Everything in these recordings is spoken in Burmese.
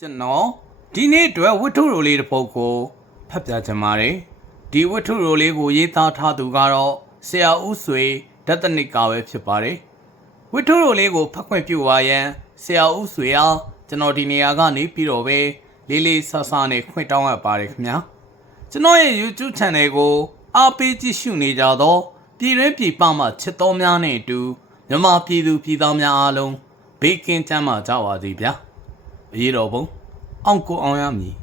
ကျွန်တော်ဒီနေ့အတွက်ဝတ္ထုရိုလေးတစ်ပုဒ်ကိုဖတ်ပြချင်ပါတယ်ဒီဝတ္ထုရိုလေးကိုရေးသားထားသူကတော့ဆရာဦးဆွေဒတ်တနစ်ကပဲဖြစ်ပါတယ်ဝတ္ထုရိုလေးကိုဖတ်ခွင့်ပြုပါရန်ဆရာဦးဆွေအားကျွန်တော်ဒီနေရာကနေပြီးတော့ပဲလေးလေးဆဆနဲ့ခွင့်တောင်းရပါတယ်ခင်ဗျာကျွန်တော်ရဲ့ YouTube Channel ကိုအားပေးကြည့်ရှုနေကြတော့ပြည်ရင်းပြည်ပမှချစ်တော်များနဲ့အတူမြန်မာပြည်သူပြည်သားများအားလုံးဘေးကင်းချမ်းသာကြပါစေဗျာ အရေးတော်ပုံအောင်ကိုအောင်ရမည်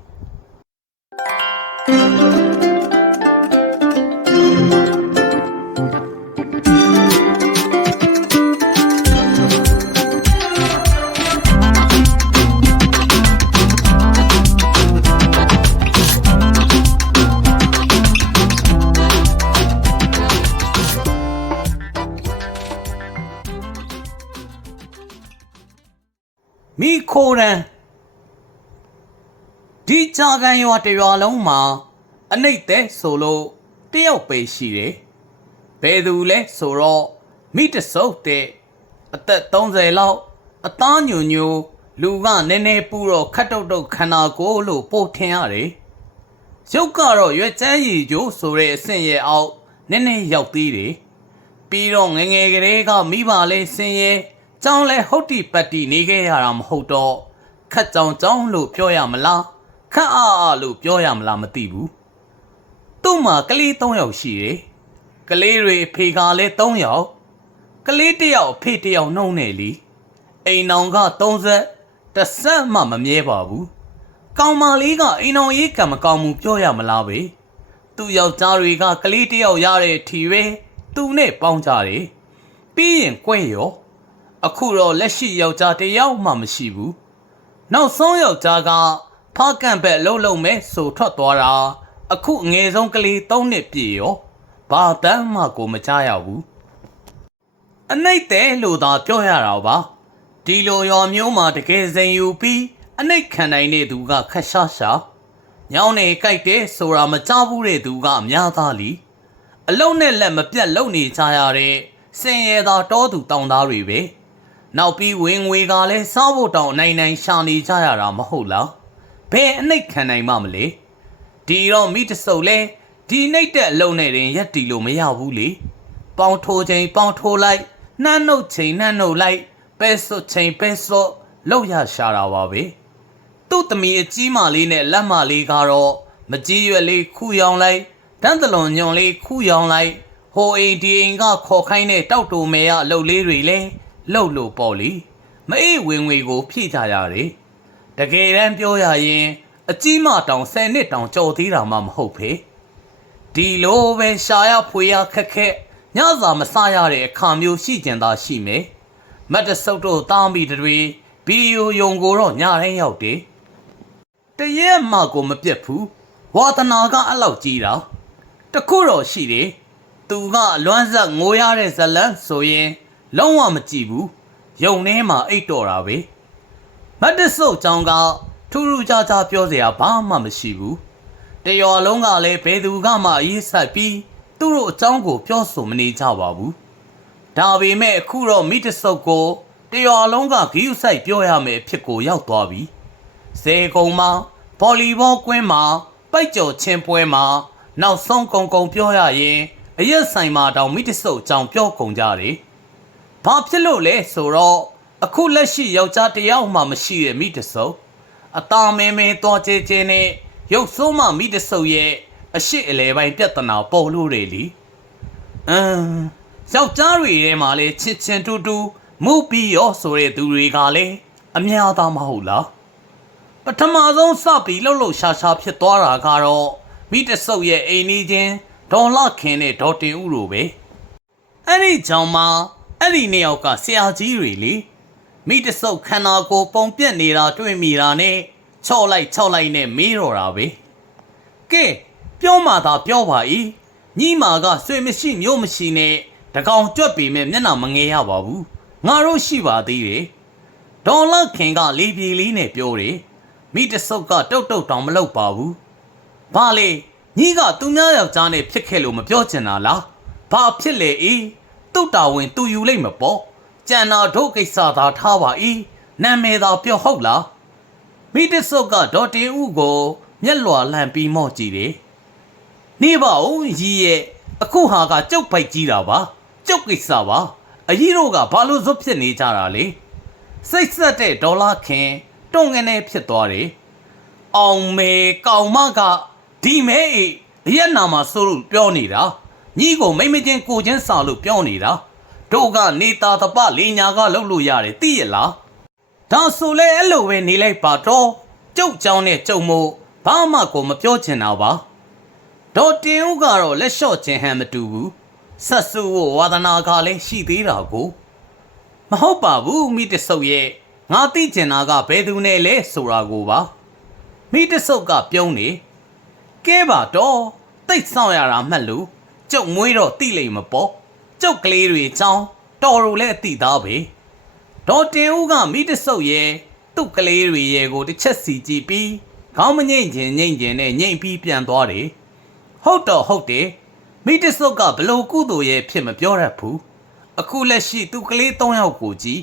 ကြာကန်ရွာတစ်ရွာလုံးမှာအနှိတ်သက်ဆိုလို့တယောက်ပဲရှိတယ်ဘယ်သူလဲဆိုတော့မိတဆုပ်တဲ့အသက်30လောက်အသားညိုညိုလူကနည်းနည်းပူတော့ခတ်တုတ်တုတ်ခန္ဓာကိုယ်လို့ပို့ထင်ရတယ်ရုပ်ကတော့ရွက်ချမ်းရည်ကျိုးဆိုတဲ့အဆင့်ရဲ့အောက်နည်းနည်းရောက်သေးတယ်ပြီးတော့ငယ်ငယ်ကလေးကမိဘလေးဆင်းရဲကြောင်းလဲဟုတ်တိပတ်တိနေခဲ့ရတာမဟုတ်တော့ခတ်ကြောင်ကြောင်းလို့ပြောရမလား ခတ်အားအားလို့ပြောရမလားမသိဘူးသူ့မှာကလေး၃ယောက်ရှိတယ်ကလေးတွေအဖေကလည်း၃ယောက်ကလေးတစ်ယောက်အဖေတစ်ယောက်နှုံးနေလीအိမ်အောင်က30တစ်ဆက်မှမမြဲပါဘူးကောင်မလေးကအိမ်အောင်ရေးကံမကောင်းမှုပြောရမလားပဲသူ့ယောက်ျားတွေကကလေးတစ်ယောက်ရတဲ့ထီပဲသူနဲ့ပေါင်းကြတယ်ပြီးရင်ကွဲရောအခုတော့လက်ရှိယောက်ျားတစ်ယောက်မှမရှိဘူးနောက်ဆုံးယောက်ျားက ဖားကန်ဘက်လှုပ်လှုပ်မဲ့ဆိုထွက်သွားတာအခုအငယ်ဆုံးကလေး၃နှစ်ပြည့်ရောဘာတမ်းမှကိုမကြရဘူးအနှိမ့်တယ်လို့သာပြောရတာပါဒီလိုရောမျိုးမှာတကယ်စိန်ယူပြီးအနှိမ့်ခံနိုင်တဲ့သူကခက်ရှားရှားညောင်းနေကြိုက်တယ်ဆိုတာမကြဘူးတဲ့သူကအများသားလीအလုံးနဲ့လက်မပြတ်လုံနေကြရတဲ့စင်ရသာတောသူတောင်သားတွေပဲနောက်ပြီးဝင်ငွေကလည်းစားဖို့တောင်နိုင်နိုင်ရှာနေကြရတာမဟုတ်လား ဘယ်အနှိတ်ခံနိုင်မှမလဲဒီတော့မိတဆုပ်လဲဒီနှိတ်တဲ့အလုံးနဲ့တင်ရက်တီလို့မရဘူးလေပေါင်ထိုးချိန်ပေါင်ထိုးလိုက်နှမ်းနှုတ်ချိန်နှမ်းနှုတ်လိုက်ပဲစွတ်ချိန်ပဲစွတ်လောက်ရရှာတာပါပဲသူ့သမီးအကြီးမလေးနဲ့လက်မလေးကတော့မကြီးရွက်လေးခူရောင်လိုက်တန်းတလွန်ညွန်လေးခူရောင်လိုက်ဟိုအိမ်ဒီအိမ်ကခေါ်ခိုင်းတဲ့တောက်တူမဲရအလုပ်လေးတွေလဲလှုပ်လို့ပေါ့လေမအေးဝင်ငွေကိုဖြည့်ကြရတယ် တကယ်တမ်းပြောရရင်အကြီးမတောင်10နှစ်တောင်ကြော်သေးတာမှမဟုတ်ဖေဒီလိုပဲရှာရဖွေရခက်ခက်ညစာမစရတဲ့အခါမျိုးရှိကျင်သာရှိမယ်မတ်တဆုပ်တို့တားမိတွေဗီဒီယိုယုံကိုတော့ညတိုင်းရောက်တယ်တရက်မှကိုမပြတ်ဘူးဝါသနာကအလောက်ကြီးတာတခုတော့ရှိတယ်သူကအလွမ်းဆက်ငိုရတဲ့ဇလန်ဆိုရင် လုံးဝမကြည့်ဘူးယုံထဲမှာအိတ်တော်တာပဲ မတ်တဆုပ်ချောင်းကထူးထူးခြားခြားပြောစရာဘာမှမရှိဘူးတရော်လုံးကလည်းဘယ်သူကမှအေးဆက်ပြီးသူတို့အကြောင်းကိုပြောဆိုမနေကြပါဘူးဒါပေမဲ့အခုတော့မိတဆုပ်ကိုတရော်လုံးကဂီယူဆိုင်ပြောရမယ်အဖြစ်ကိုရောက်သွားပြီဇေကုံမှာဗော်လီဘောကွင်းမှာပိုက်ကြော်ချင်းပွဲမှာနောက်ဆုံးကုံကုံပြောရရင်အရက်ဆိုင်မှာတောင်မိတဆုပ်အကြောင်းပြောကုန်ကြတယ်ဘာဖြစ်လို့လဲဆိုတော့ အခုလက်ရှိယောက်ျားတစ်ယောက်မှမရှိတဲ့မိတဆုပ်အသားမဲမဲသွားကျဲကျဲနဲ့ရုပ်ဆိုးမှမိတဆုပ်ရဲ့အရှိအလဲပိုင်းပြဿနာပေါ်လို့တယ်လीအမ်ယောက်ျားတွေထဲမှာလဲချစ်ချင်တူတူမုတ်ပြီးရောဆိုတဲ့သူတွေကလည်းအများသားမဟုတ်လားပထမဆုံးစပြီးလှုပ်လှုပ်ရှားရှားဖြစ်သွားတာကတော့မိတဆုပ်ရဲ့အိမ်နီးချင်းဒေါ်လာခင်နဲ့ဒေါ်တင်ဦးတို့ပဲအဲ့ဒီကြောင့်မှအဲ့ဒီနှစ်ယောက်ကဆရာကြီးတွေလေ မိတဆုပ်ခန္ဓာကိုယ်ပုံပြက်နေတာတွေ့မိတာနဲ့ချော့လိုက်ချော့လိုက်နဲ့မေးတော့တာပဲကဲပြောမှသာပြောပါ၏ညီမာကဆွေမရှိမျိုးမရှိနဲ့တကောင်ကြွက်ပေမဲ့မျက်နှာမငယ်ရပါဘူးငါတို့ရှိပါသေးတယ်ဒေါ်လာခင်ကလေးပြေလေးနဲ့ပြောတယ်မိတဆုပ်ကတုတ်တုတ်တောင်မလုပ်ပါဘူးဘာလေညီကသူများယောက်ျားနဲ့ဖြစ်ခဲ့လို့မပြောချင်တာလားဘာဖြစ်လေအေးသူ့တာဝန်သူယူလိုက်မပေါ့ ကြံနာတို့ကိစ္စသာထားပါ၏နာမည်သာပြောဟုတ်လားမိတဆုတ်ကဒေါ်တင်ဦးကို မျက်လွှာလှမ်းပြီးမော့ကြည့်တယ်နေပါဦးကြီးရဲ့အခုဟာကကျုပ်ပိုက်ကြီးတာပါကျုပ်ကိစ္စပါအကြီးတို့ကဘာလို့ဇွတ်ဖြစ်နေကြတာလဲစိတ်ဆက်တဲ့ဒေါ်လာခင်တွန့်ငနေဖြစ်သွားတယ်အောင်မေကောင်မကဒီမဲအေးအရက်နာမှာဆိုလို့ပြောနေတာညီကိုမိမ့်မချင်းကိုချင်းစာလို့ပြောနေတာ တို့ကနေသာတပလေညာကလှုပ်လို့ရတယ်သိရလားဒါဆိုလဲအဲ့လိုပဲနေလိုက်ပါတော့ကျုပ်ကြောင်းနဲ့ကျုံမို့ဘာမှကိုမပြောချင်တာပါဒေါ်တင်ဦးကတော့လက်လျှော့ခြင်းဟန်မတူဘူးဆက်စုဝဝါသနာကလည်းရှိသေးတာကိုမဟုတ်ပါဘူးမိတဆုပ်ရဲ့ငါသိချင်တာကဘယ်သူနဲ့လဲဆိုတာကိုပါမိတဆုပ်ကပြုံးနေကဲပါတော့တိတ်ဆောင်ရတာမှတ်လို့ကြုံမွေးတော့တိလိမ့်မပေါ့ ကျုပ်ကလေးတွေချောင်းတော်တော်လည်းအတိသားပဲဒေါ်တင်ဦးကမိတဆုပ်ရဲ့သူ့ကလေးတွေရဲ့ကိုတစ်ချက်စီကြည့်ပြီးခေါင်းမငိမ့်ခြင်းငိမ့်ခြင်းနဲ့ငိမ့်ပြီးပြန်သွားတယ်ဟုတ်တော့ဟုတ်တယ်မိတဆုပ်ကဘလို့ကုသိုလ်ရဲ့ဖြစ်မပြောတတ်ဘူးအခုလက်ရှိသူ့ကလေး၃ယောက်ကိုကြည့်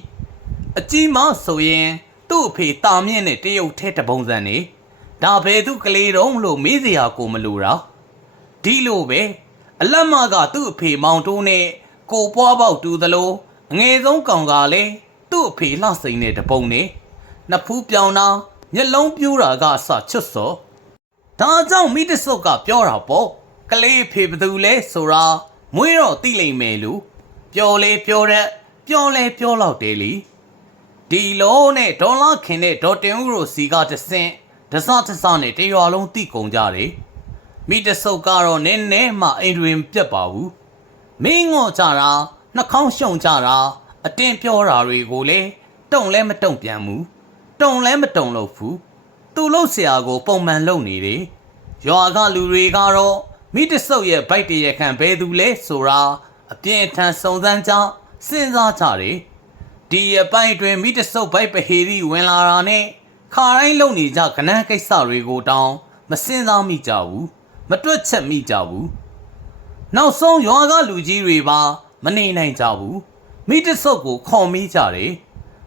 အကြီးမဆိုရင်သူ့အဖေတာမြင့်နဲ့တရုတ်ထဲတပုံစံနေဒါပဲသူ့ကလေးတုံးလို့မေးစရာကိုမလိုတာဒီလိုပဲအလတ်မကသူ့အဖေမောင်တိုးနဲ့ ကိုပွားပေါက်တူသလိုအငယ်ဆုံးကောင်ကလည်းသူ့အဖေလှစိန်နဲ့တပုံနဲ့နှစ်ဖူးပြောင်တာမျက်လုံးပြူးတာကအစချွတ်စောဒါကြောင့်မိတဆုပ်ကပြောတာပေါ့ကလေးအဖေဘသူလဲဆိုတာမွေးတော့သိလိမ့်မယ်လို့ပြောလေပြောတဲ့ပြောလေပြောတော့တယ်လीဒီလိုနဲ့ဒေါ်လာခင်နဲ့ဒေါ်တင်ဦးတို့စီကတဆင့်ဒစတစနဲ့တရွာလုံးတိကုန်ကြတယ်မိတဆုပ်ကတော့နည်းနည်းမှအိမ်တွင်ပြတ်ပါဘူး မင်းငေါ့ကြတာနှာခေါင်းရှုံကြတာအတင်းပြောတာတွေကိုလေတုံလဲမတုံပြန်ဘူးတုံလဲမတုံလို့ဘူးသူ့လို့ဆရာကို ပုံမှန်လုပ်နေတယ်ရွာကလူတွေကတော့မိတဆုပ်ရဲ့ဗိုက်တရခံဘယ်သူလဲဆိုတာအပြင်းအထန်စုံစမ်းကြစဉ်းစားကြတယ်ဒီရပိုင်းတွင်မိတဆုပ်ဗိုက်ပဟေရီဝင်လာတာနဲ့ခါတိုင်းလုံနေကြကနန်းကိစ္စတွေကိုတောင်းမစင်စားမိကြဘူးမတွက်ချက်မိကြဘူး နောက်ဆုံးရွာကလူကြီးတွေပါ မနေနိုင်ကြဘူးမိတဆုပ်ကိုခေါ်မိကြတယ်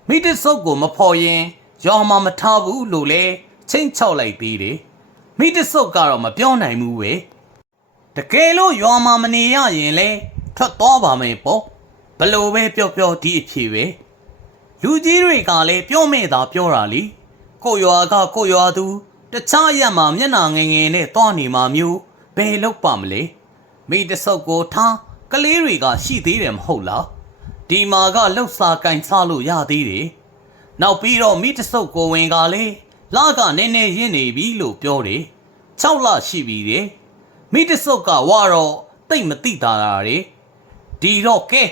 မိတဆုပ်ကိုမဖော်ရင်ရွာမှာမထားဘူးလို့လဲချင်းချောက်လိုက်သေးတယ်မိတဆုပ်ကတော့မပြောနိုင်ဘူးပဲတကယ်လို့ရွာမှာမနေရရင်လဲထွက်သွားပါမယ်ပေါ့ဘလို့ပဲပြောပြောဒီအဖြစ်ပဲလူကြီးတွေကလည်းပြောမဲ့တာပြောတာလीကိုရွာကကိုရွာသူတခြားရက်မှာမျက်နာငယ်ငယ်နဲ့တွားနေမှာမျိုးဘယ်လောက်ပါမလဲ မိတဆုပ်ကိုထားကလေးတွေကရှိသေးတယ်မဟုတ်လားဒီမာကလှုပ်စာကင်စားလို့ရသေးတယ်နောက်ပြီးတော့မိတဆုပ်ကိုဝင်ကလည်းလာကနည်းနည်းရင်းနေပြီလို့ပြောတယ်6လရှိပြီတဲ့မိတဆုပ်ကဝါတော့တိတ်မတိတာတာတဲ့ဒီတော့ကဲ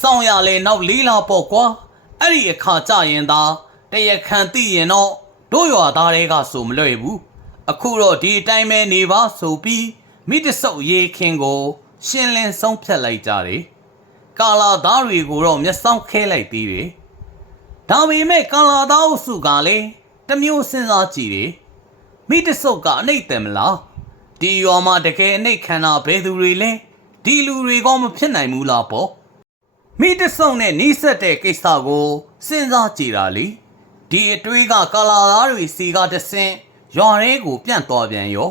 စောင်းရလဲနောက်လေးလာပေါ့ကွာအဲ့ဒီအခါကြရင်သာတရခံသိရင်တော့တို့ရွာသားတွေကဆိုမလွယ်ဘူးအခုတော့ဒီအတိုင်းပဲနေပါဆိုပြီး မိတဆုပ်ရေခင်ကို ရှင်းလင်းဆုံးဖြတ်လိုက်ကြတယ်ကာလာသားတွေကိုတော့မျက်စောင်းခဲလိုက်သေးတယ်ဒါပေမဲ့ကာလာသားအုပ်စုကလည်းတမျိုးစဉ်းစားကြည့်တယ်မိတဆုပ်ကအနှိမ့်တယ်မလားဒီရွာမှာတကယ်အနှိမ့်ခံတာဘယ်သူတွေလဲဒီလူတွေကမဖြစ်နိုင်ဘူးလားပေါ့မိတဆုံနဲ့နီးစပ်တဲ့ကိစ္စကိုစဉ်းစားကြည့်တာလေဒီအတွေးကကာလာသားတွေစီကတဆင့်ရွာရဲကိုပြန့်သွားပြန်ရော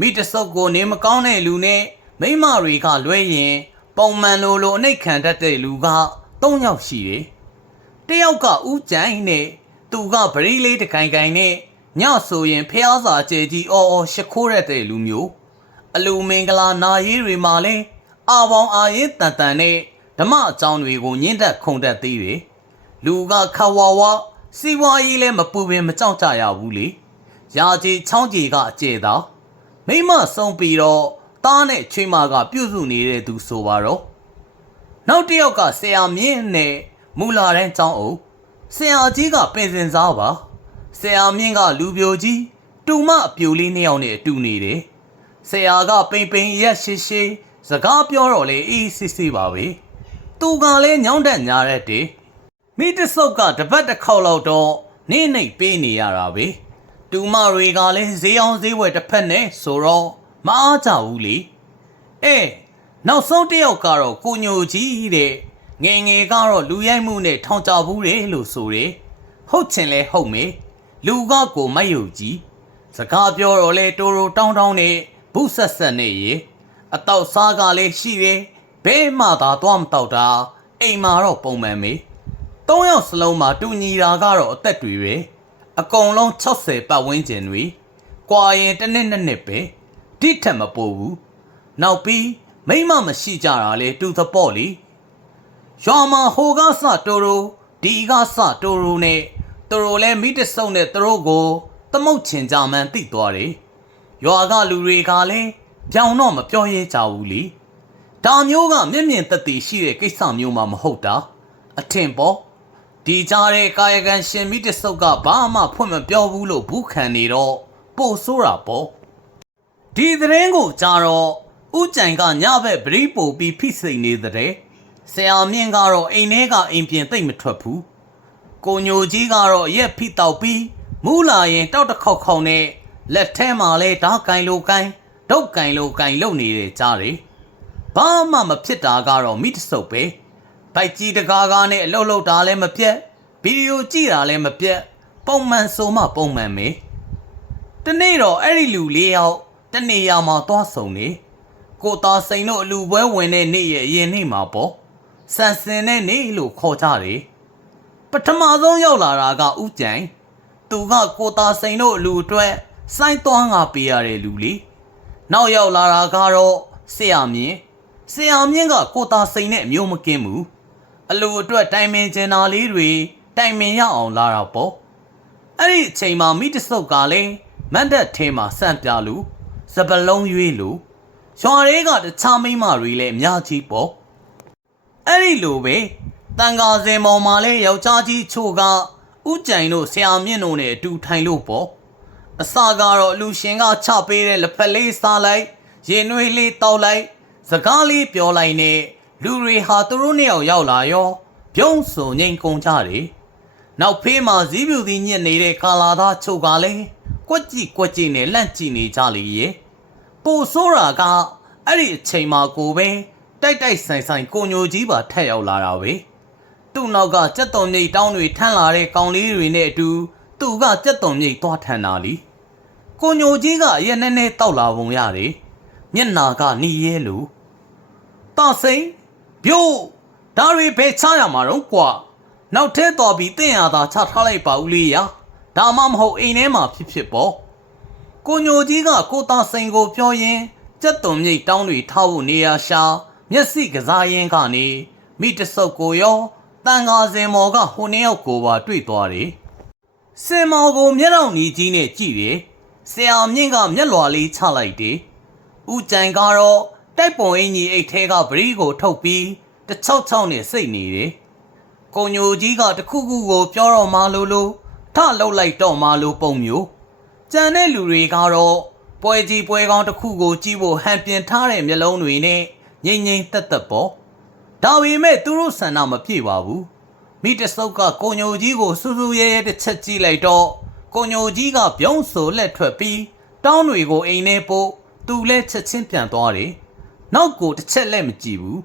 မိတဆုပ်ကိုနေမကောင်းတဲ့လူနဲ့မိမတွေကလွဲရင် ပုံမှန်လိုလိုအနှိတ်ခံတတ်တဲ့လူက၃ယောက်ရှိတယ်တယောက်ကဥကြိုင်နဲ့သူကဗရီးလေးတကိုင်ကိုင်နဲ့ညဆိုရင်ဖျားစာကြဲကြီးအော်အော်ရှ िख ိုးရတဲ့လူမျိုးအလူမင်္ဂလာနာရေးတွေမှာလဲအာပေါင်းအာရင်တန်တန်နဲ့ဓမ္မအကြောင်းတွေကိုညှင်းတက်ခုန်တက်သေးတယ်လူကခဝါဝါစီဝါကြီးလဲမပူပင်မကြောက်ကြရဘူးလေရာကြီးချောင်းကြီးကအကျဲသာ မိမဆုံးပြီးတော့တားနဲ့ချွေးမကပြုတ်စုနေတဲ့သူဆိုပါတော့နောက်တစ်ယောက်ကဆရာမြင့်နဲ့မူလာတဲ့ကျောင်းအုပ်ဆရာကြီးကပင်စင်စားပါဆရာမြင့်ကလူပြိုကြီးတူမအပြိုလေးနှစ်ယောက်နဲ့အတူနေတယ်ဆရာကပိန်ပိန်ရက်ရှိရှိစကားပြောတော့လေအေးစစ်စစ်ပါပဲသူကလည်းညောင်းတက်ညာတဲ့တေမိတဆုပ်ကတပတ်တစ်ခေါက်လောက်တော့နေနေပေးနေရတာပဲ တူမတွေကလည်းဈေးအောင်ဈေးဝယ်တစ်ဖက်နဲ့ဆိုတော့မအားကြဘူးလေအေးနောက်ဆုံးတစ်ယောက်ကတော့ကိုညိုကြီးတဲ့ငယ်ငယ်ကတော့လူရိုက်မှုနဲ့ထောင်ချဘူးတယ်လို့ဆိုတယ်ဟုတ်ချင်လဲဟုတ်မေလူကကိုမတ်ယုတ်ကြီးစကားပြောတော့လေတိုတိုတောင်းတောင်းနဲ့ဘူးဆက်ဆက်နေရေအတော့စားကလည်းရှိတယ်ဘဲမှသာသွားမတော့တာအိမ်မှာတော့ပုံမှန်မေသုံးယောက်စလုံးမှာတူညီတာကတော့အသက်တွေပဲ အကုန်လုံး60ပတ်ဝန်းကျင်တွေကွာရင်တစ်နှစ်နှစ်နှစ်ပဲတိထက်မပိုဘူးနောက်ပြီးမိမမရှိကြတာလေတူသပေါ့လေရွာမှာဟိုကစတိုတိုဒီကစတိုတိုနဲ့တိုတိုလဲမိတဆုံနဲ့သူတို့ကိုသမုတ်ချင်ကြမှန်းသိသွားတယ်ရွာကလူတွေကလည်းပြောင်းတော့မပြောရဲကြဘူးလေဒါမျိုးကမျက်မြင်သက်သေရှိတဲ့ကိစ္စမျိုးမှမဟုတ်တာအထင်ပေါ့ ဒီကြားတဲ့ကာယကံရှင်မိတဆုပ်ကဘာမှဖွင့်မပြောဘူးလို့ဘူးခံနေတော့ပို့ဆိုးတာပေါ့ဒီသတင်းကိုကြားတော့ဥကြံကညဘက်ပရိပိုပြီးဖိစိတ်နေတဲ့ဆရာမြင့်ကတော့အိမ်ထဲကအိမ်ပြင်သိမ့်မထွက်ဘူးကိုညိုကြီးကတော့ရက်ဖိတောက်ပြီးမူးလာရင်တောက်တစ်ခေါက်ခေါက်နဲ့လက်ထဲမှာလဲဓာတ်ကင်လိုကင်ဒုတ်ကင်လိုကင်လုံနေတဲ့ကြားတယ်ဘာမှမဖြစ်တာကတော့မိတဆုပ်ပဲ ဘိုက်ကြီးတကားကားနဲ့အလုတ်လုတ်တာလည်းမပြတ်ဗီဒီယိုကြည့်တာလည်းမပြတ်ပုံမှန်ဆိုမှပုံမှန်ပဲတနေ့တော့အဲ့ဒီလူလေးယောက်တနေရာမှာသွားဆုံနေကိုသားစိန်တို့အလူပွဲဝင်တဲ့နေ့ရဲ့အရင်နေ့မှာပေါ့ဆန်စင်တဲ့နေ့လို့ခေါ်ကြတယ်ပထမဆုံးရောက်လာတာကဥကြိုင်သူကကိုသားစိန်တို့အလူအတွက်စိုင်းသွားငါပေးရတဲ့လူလေးနောက်ရောက်လာတာကတော့ဆရာမြင့်ဆရာမြင့်ကကိုသားစိန်နဲ့အမျိုးမကင်းဘူး အလူအတွက်တိုင်ပင်ကျင်တာလေးတွေတိုင်ပင်ရအောင်လာတာပေါ့အဲ့ဒီအချိန်မှာမိတဆုပ်ကလည်းမန်တက်ထဲမှာစန့်ပြလူစပလုံးရွေးလူရွာတွေကတခြားမိန်းမတွေလည်းအများကြီးပေါ့အဲ့ဒီလိုပဲတန်ကာစင်ပေါ်မှာလည်းယောက်ျားကြီးချို့ကဥကြိုင်တို့ဆရာမြင့်တို့နဲ့အတူထိုင်လို့ပေါ့အစကတော့လူရှင်ကချပေးတဲ့လက်ဖက်လေးစားလိုက်ရင်နွေးလေးတောက်လိုက်စကားလေးပြောလိုက်နဲ့ လူတွေဟာသူတို့နှစ်ယောက်ရောက်လာရောပြုံးစုံငိမ်ကုန်ကြတယ်နောက်ဖေးမှာဇီးပြူသည်ညစ်နေတဲ့ကာလာသားချုပ်ကလည်းကွက်ကြည့်ကွက်ကြည့်နဲ့လန့်ကြည့်နေကြလေရဲ့ပိုဆိုးတာကအဲ့ဒီအချိန်မှာကိုပဲတိုက်တိုက်ဆိုင်ဆိုင်ကိုညိုကြီးပါထက်ရောက်လာတာပဲသူ့နောက်ကကြက်တုံမြိတ်တောင်းတွေထမ်းလာတဲ့ကောင်လေးတွေနဲ့အတူသူကကြက်တုံမြိတ်သွားထမ်းတာလीကိုညိုကြီးကအရင်နဲ့နဲ့တောက်လာပုံရတယ်မျက်နာကหนีရဲလို့တဆိန် ပြို့ဒါတွေဘယ်ချရမှာတော့ကွာနောက်ထဲတော်ပြီးတင့်ရသာချထားလိုက်ပါဦးလေးရဒါမှမဟုတ်အိမ်ထဲမှာဖြစ်ဖြစ်ပေါ့ကိုညိုကြီးကကိုသားစိန်ကိုပြောရင်ကြက်သွန်မြိတ်တောင်းတွေထားဖို့နေရာရှာမျက်စိကစားရင်ကနေမိတဆုပ်ကိုရောတန်ဃာစင်မော်ကဟိုနှစ်ယောက်ကိုပါတွေ့သွားတယ်စင်မော်ကိုမျက်တော်ညီကြီးနဲ့ကြည့်တယ်ဆရာမြင့်ကမျက်လွှာလေးချလိုက်တယ်ဥကြံကတော့ တိုက်ပုံအင်ကြီးအိတ်ထဲကဗရီကိုထုတ်ပြီးတချောက်ချောက်နဲ့စိတ်နေတယ်ကိုညိုကြီးကတခုခုကိုပြောတော့မှလို့လို့ထလှုပ်လိုက်တော့မှလို့ပုံမျိုးကြံတဲ့လူတွေကတော့ပွဲကြီးပွဲကောင်းတစ်ခုကိုကြည့်ဖို့ဟန်ပြင်ထားတဲ့မျက်လုံးတွေနဲ့ငိမ့်ငိမ့်သက်သက်ပေါ့ဒါပေမဲ့သူတို့ဆန္ဒမပြေပါဘူးမိတဆုပ်ကကိုညိုကြီးကိုစူးစူးရဲရဲတစ်ချက်ကြည့်လိုက်တော့ကိုညိုကြီးကပြုံးဆိုလက်ထွက်ပြီးတောင်းတွေကိုအိမ်ထဲပို့သူလည်းချက်ချင်းပြန်သွားတယ် နောက်ကိုတစ်ချက်လည်းမကြည့်ဘူး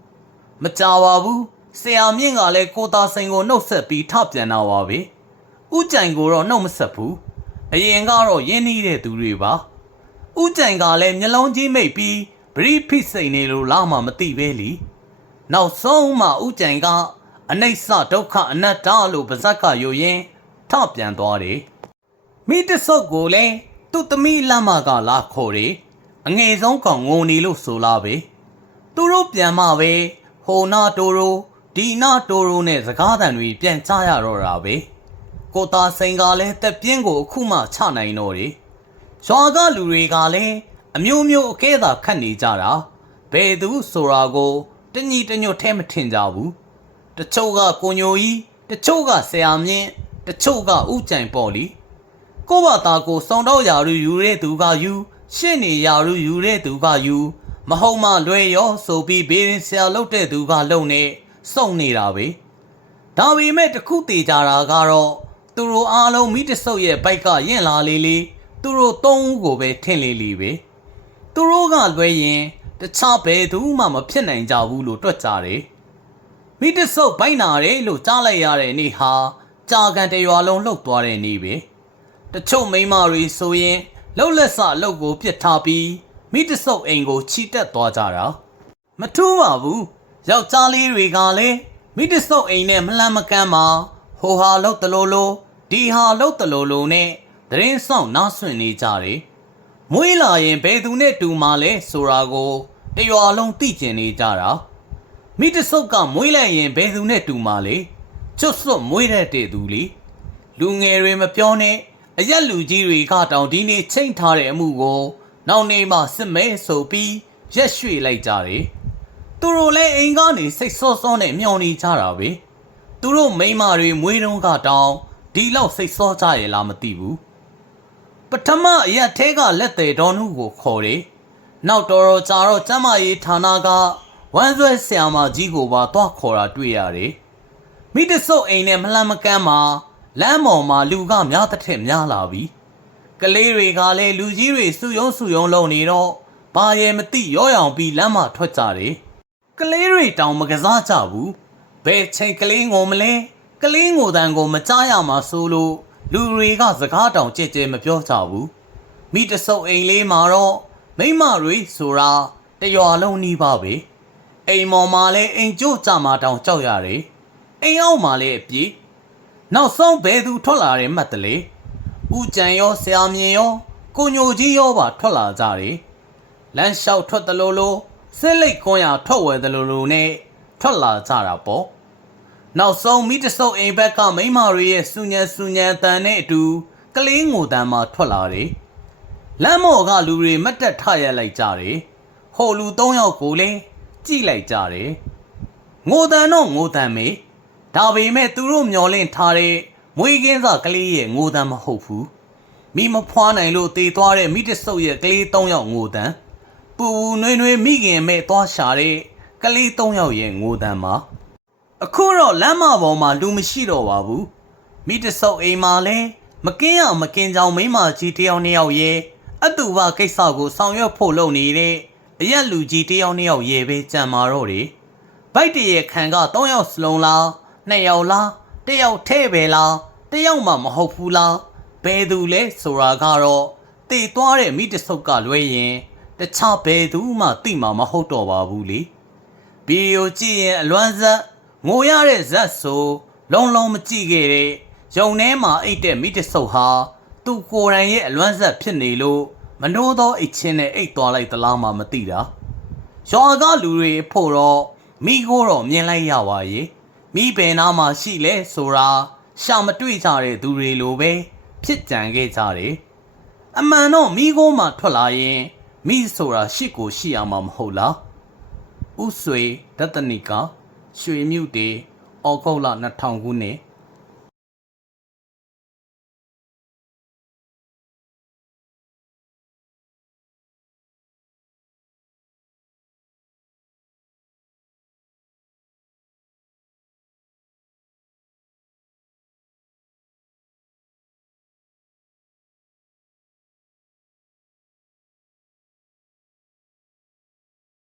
မကြပါဘူးဆရာမြင့်ကလည်းကိုသားစိန်ကိုနှုတ်ဆက်ပြီးထပြန်တော့ပါပဲဥကြိုင်ကိုတော့နှုတ်မဆက်ဘူးအရင်ကတော့ရင်းနှီးတဲ့သူတွေပါဥကြိုင်ကလည်းမျက်လုံးကြီးမိတ်ပြီးဗရီဖိစိန်နေလို့လာမှမသိပဲလीနောက်ဆုံးမှဥကြိုင်ကအနိစ္စဒုက္ခအနတ္တလို့ပါဇက်ကယိုရင်းထပြန်သွားတယ်မိတဆုပ်ကိုလည်းသူ့သမီးလမ်းမကလာခေါ်တယ်အငယ်ဆုံးကောင်ငုံနေလို့ဆိုလာပဲ သူတို့ပြန်မှပဲဟိုနာတိုရိုဒီနာတိုရိုနဲ့စကားသံတွေပြန်ချရတော့တာပဲကိုသားစိန်ကလည်းတက်ပြင်းကိုအခုမှချနိုင်တော့တယ်ရွာကလူတွေကလည်းအမျိုးမျိုးအကဲသာခတ်နေကြတာဘယ်သူဆိုတာကိုတညီတညွတ်ထဲမထင်ကြဘူးတချို့ကကိုညိုကြီးတချို့ကဆရာမြင့်တချို့ကဥကြိုင်ပေါ့လीကိုယ့်ဘာသာကိုစုံတော့ယာရူယူတဲ့သူကယူရှင့်နေယာရူယူတဲ့သူကယူ မဟုတ်မှလွယ်ရောဆိုပြီးဘေးရင်ဆရာလုပ်တဲ့သူကလုံနေစုံနေတာပဲဒါပေမဲ့တခုတည်ကြတာကတော့သူတို့အားလုံးမိတဆုပ်ရဲ့ဘိုက်ကယင့်လာလေးလေးသူတို့သုံးဦးကိုပဲထင်လေးလေးပဲသူတို့ကလွဲရင်တခြားဘယ်သူမှမဖြစ်နိုင်ကြဘူးလို့တွက်ကြတယ်မိတဆုပ်ဘိုက်နာတယ်လို့ကြားလိုက်ရတဲ့နေ့ဟာကြာကန်တရွာလုံးလှုပ်သွားတဲ့နေ့ပဲတချို့မိန်းမတွေဆိုရင်လှုပ်လက်စအလုပ်ကိုပြစ်ထားပြီး မိတဆုပ်အိမ်ကိုချီတက်သွားကြတာမထူးပါဘူးယောက်ျားလေးတွေကလည်းမိတဆုပ်အိမ်နဲ့မလှမ်းမကမ်းမှာဟိုဟာလှုပ်တလို့လို့ဒီဟာလှုပ်တလို့လို့နဲ့သတရင်ဆောင်နားဆွင့်နေကြတယ်မွေးလာရင်ဘယ်သူနဲ့တူမှလဲဆိုတာကိုတရွာလုံးသိကျင်နေကြတာမိတဆုပ်ကမွေးလိုက်ရင်ဘယ်သူနဲ့တူမှလဲချွတ်စွတ်မွေးတဲ့တဲ့သူလေလူငယ်တွေမပြောနဲ့အရက်လူကြီးတွေကတောင်ဒီနေ့ချိန်ထားတဲ့အမှုကို နောက်နေ့မှစစ်မဲဆိုပြီးရက်ရွှေ့လိုက်ကြတယ်။သူတို့လည်းအိမ်ကနေစိတ်ဆော့ဆော့နဲ့မျောနေကြတာပဲ။သူတို့မိန်းမတွေမွေးတုံးကတောင်ဒီလောက်စိတ်ဆော့ကြရဲ့လားမသိဘူး။ပထမအရက်ထဲကလက်သေးတော်နှုကိုခေါ်တယ်။နောက်တော်တော်ကြာတော့ကျမကြီးဌာနကဝမ်းဆွဲဆရာမကြီးကိုပါတွားခေါ်တာတွေ့ရတယ်။မိတဆုပ်အိမ်နဲ့မလှမ်းမကမ်းမှာလမ်းပေါ်မှာလူကများတစ်ထက်များလာပြီ ကလေးတွေကလည်းလူကြီးတွေစုယုံစုယုံလုံနေတော့ဘာရဲ့မသိရောရောင်ပြီးလမ်းမှာထွက်ကြတယ်ကလေးတွေတောင်မကစားကြဘူးဘယ်ချိန်ကလေးငိုမလဲကလေးငိုတန်ကိုမကြားရမှာဆိုလို့လူတွေကစကားတောင်ကြဲကြဲမပြောကြဘူးမိတဆုပ်အိမ်လေးမှာတော့မိမတွေဆိုတာတရွာလုံးနီးပါပဲအိမ်မော်မှာလည်းအိမ်ကျိုးကြမှာတောင်ကြောက်ရတယ်အိမ်အောင်မှလည်းအပြေနောက်ဆုံးဘယ်သူထွက်လာတယ်မှတ်တလေ ဦးကြံရောဆရာမြင်ရောကိုညိုကြီးရောပါထွက်လာကြတယ်လမ်းလျှောက်ထွက်တယ်လို့လို့စစ်လိတ်ကွန်ရထွက်ဝယ်တယ်လို့လို့နဲ့ထွက်လာကြတာပေါ့နောက်ဆုံးမိတဆုပ်အိမ်ဘက်ကမိန်းမတွေရဲ့စူညံစူညံတန်နဲ့အတူကလေးငိုတန်မှထွက်လာတယ်လမ်းမော်ကလူတွေမတ်တက်ထရက်လိုက်ကြတယ်ဟိုလူ၃ယောက်ကိုလည်းကြည့်လိုက်ကြတယ်ငိုတန်တော့ငိုတန်မေဒါပေမဲ့သူတို့မျောလင့်ထားတဲ့ မွေးကင်းစားကလေးရဲ့ငိုတန်မဟုတ်ဘူးမိမဖွားနိုင်လို့တေသွားတဲ့မိတဆုပ်ရဲ့ကလေး၃ယောက်ငိုတန်ပူပူနွေးနွေးမိခင်မဲ့သွားရှာတဲ့ကလေး၃ယောက်ရဲ့ငိုတန်မှာအခုတော့လမ်းမပေါ်မှာလူမရှိတော့ပါဘူးမိတဆုပ်အိမ်မှာလဲမကင်းရမကင်းကြောင်မိန်းမကြီးတစ်ယောက်နှစ်ယောက်ရဲ့အတူပါကိစ္စကိုဆောင်ရွက်ဖို့လုပ်နေတဲ့အရက်လူကြီးတစ်ယောက်နှစ်ယောက်ရဲ့ပဲကြံမာတော့တယ်ဘိုက်တရေခံက၃ယောက်စလုံးလားနှစ်ယောက်လားတစ်ယောက်ထဲပဲလား တစ်ယောက်မှမဟုတ်ဘူးလားဘယ်သူလဲဆိုတာကတော့တည်သွားတဲ့မိတဆုပ်ကလွဲရင်တခြားဘယ်သူမှသိမှာမဟုတ်တော့ပါဘူးလေဗီဒီယိုကြည့်ရင်အလွမ်းဇက်ငိုရတဲ့ဇက်ဆိုလုံးလုံးမကြည့်ခဲ့တဲ့ရုံထဲမှာအိတ်တဲ့မိတဆုပ်ဟာသူကိုယ်တိုင်ရဲ့အလွမ်းဇက်ဖြစ်နေလို့မနှိုးသောအိတ်ချင်းနဲ့အိတ်သွားလိုက်သလားမှမသိတာရွာကလူတွေဖို့တော့မိကိုတော့မြင်လိုက်ရပါရဲ့မိဘယ်နာမှာရှိလဲဆိုတာ ရှာမတွေ့ကြတဲ့သူတွေလိုပဲဖြစ်ကြံခဲ့ကြတယ်အမှန်တော့မိကိုမှထွက်လာရင်မိဆိုတာရှစ်ကိုရှိရမှာမဟုတ်လားဥဆွေဒတ္တနိကရွှေမြုတေဩဂုတ်လ2000ခုနှစ်